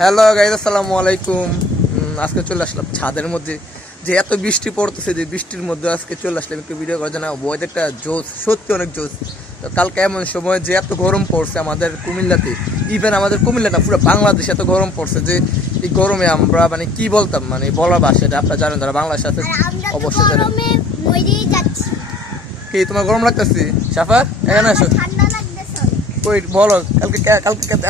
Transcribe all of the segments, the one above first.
Hello guys, আসসালামু আলাইকুম। আজকে চলে আসলাম ছাদের মধ্যে, যে এত বৃষ্টি পড়তেছে, যে বৃষ্টির মধ্যে আজকে চলে আসলাম একটু ভিডিও করার জন্য। ওয়েদারটা জোস, সত্যি অনেক জোস। তো কালকে এমন সময় যে এত গরম পড়ছে আমাদের কুমিল্লাতে, ইভেন আমাদের কুমিল্লা না, পুরো বাংলাদেশে এত গরম পড়ছে যে এই গরমে আমরা মানে কি বলতাম, মানে বলার ভাষাটা আপনারা জানেন, যারা বাংলাদেশে আছে অবশ্যই জানেন। কি তোমার গরম লাগতেছে সাফা? এখানে আসো। ওই বলো, কালকে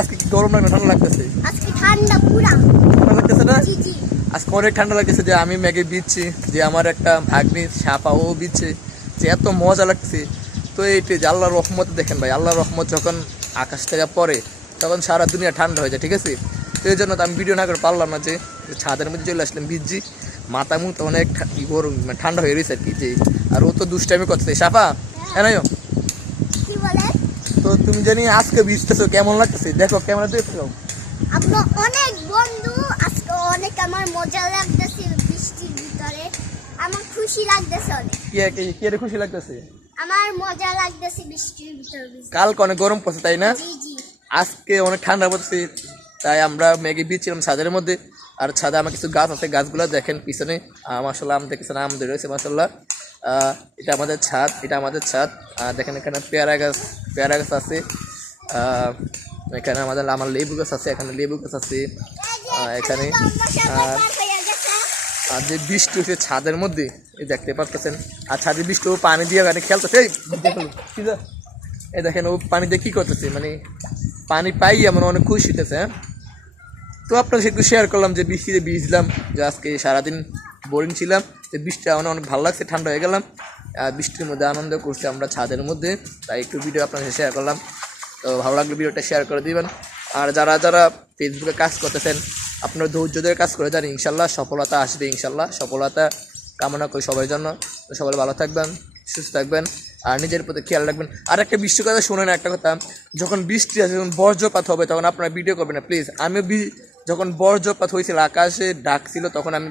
আজকে কি গরম লাগবে, ঠান্ডা লাগতেছে? আজকে ঠান্ডা পুরা ঠান্ডা লাগতেছে না? জি জি। আজকে অনেক ঠান্ডা লাগতেছে, যে আমি ম্যাগে বিচ্ছি, যে আমার একটা ভাগ্নি সাপা ও বিচ্ছে, যে এত মজা লাগছে। তো এইটাই যে আল্লাহর রহমত, দেখেন ভাই, আল্লাহর রহমত যখন আকাশ থেকে পড়ে তখন সারা দুনিয়া ঠান্ডা হয়ে যায়, ঠিক আছে? তো এই জন্য তো আমি ভিডিও না করে পারলাম না, যে ছাদের মধ্যে চলে আসলাম, ভিজছি, মাথা মুখ অনেক গরম, মানে ঠান্ডা হয়ে গেছে আর কি। যে আর ও তো দুষ্টামি করছে সাপা, হ্যাঁ নাইও? কি বলে? তো তুমি জানি আজকে ভিজতেছো, কেমন লাগতেছে দেখো, ক্যামেরা দেখো। আপনি অনেক বন্ধু, আজকে অনেক আমার মজা লাগতেছে বৃষ্টির ভিতরে, আমার খুশি লাগতেছে অনেক। কি রে খুশি লাগতেছে? আমার মজা লাগতেছে বৃষ্টির ভিতরে ভিজতে। কালকে অনেক গরম পড়ছে তাই না? জি জি। আজকে অনেক ঠান্ডা পড়ছে, তাই আমরা ম্যাগে ভিজছিলাম ছাদের মধ্যে। আর ছাদে আমার কিছু গাছ আছে, গাছগুলো দেখেন পিছনে, মাসাল্লাহ আমাদের কিছু আম ধরে রয়েছে মাসাল্লাহ। এটা আমাদের ছাদ, এটা আমাদের ছাদ। দেখেন এখানে পেয়ারা গাছ আছে। এখানে আমার লেবু গাছ আছে, এখানে লেবু গাছ আছে এখানে। আর যে বৃষ্টি হচ্ছে ছাদের মধ্যে, এই দেখতে পাচ্ছেন। আর ছাদে বৃষ্টি, ও পানি দিয়ে মানে খেলতেছে। এই দেখেন ও পানি দিয়ে কি করতেছে, মানে পানি পাই মানে অনেক খুশি হইতেছে। হ্যাঁ, তো আপনার সাথে একটু শেয়ার করলাম যে বৃষ্টিতে ভিজলাম, যে আজকে সারাদিন বোরিং ছিলাম, যে বৃষ্টি আমার অনেক ভালো লাগছে, ঠান্ডা হয়ে গেলাম। বৃষ্টির মধ্যে আনন্দ করছি আমরা ছাদের মধ্যে, তাই একটু ভিডিও আপনার সাথে শেয়ার করলাম। তো ভালো লাগলে ভিডিওটা শেয়ার করে দিবেন। আর যারা যারা ফেসবুকে কাজ করতেছেন, আপনার ধৈর্য ধরে কাজ করে যান, ইনশাল্লাহ সফলতা আসবে, ইনশাল্লাহ সফলতা কামনা করি সবার জন্য। তো সবাই ভালো থাকবেন, সুস্থ থাকবেন, আর নিজের প্রতি খেয়াল রাখবেন। আর একটা বৃষ্টি কথা শুনেন, একটা কথা, যখন বৃষ্টি আছে, যখন বজ্রপাত হবে, তখন আপনারা ভিডিও করবেন না প্লিজ। আমি যখন বজ্রপাত হয়েছিল, আকাশে ডাকছিল, তখন আমি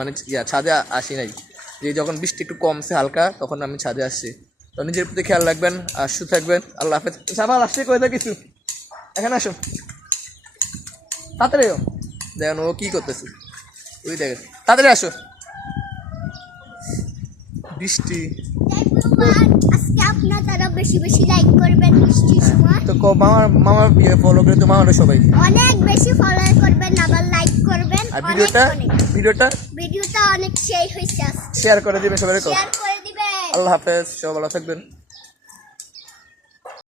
মানে ছাদে আসি নাই। যে যখন বৃষ্টি একটু কমছে হালকা, তখন আমি ছাদে আসছি। তো নিজের প্রতি খেয়াল রাখবেন আর সুস্থ থাকবেন। আল্লাহ হাফেজ। সাবাল আসছে কয়ে দেয় কিছু, এখানে আসো তাড়াতাড়ি। দেখেন ও কি করতেছে, ওই দেখেন, তাড়াতাড়ি আসো। বৃষ্টি আজকে আপনারা বেশি বেশি লাইক করবেন বৃষ্টির সময়। তো মামার ফলো করে, তো মামারা সবাই অনেক বেশি ফলো করবেন, আবার লাইক করবেন। আর ভিডিওটা অনেক শেয়ার হয়েছে, শেয়ার করে দিবেন সবাই। শেয়ার করে দিবেন। আল্লাহ হাফেজ, সবাই ভালো থাকবেন।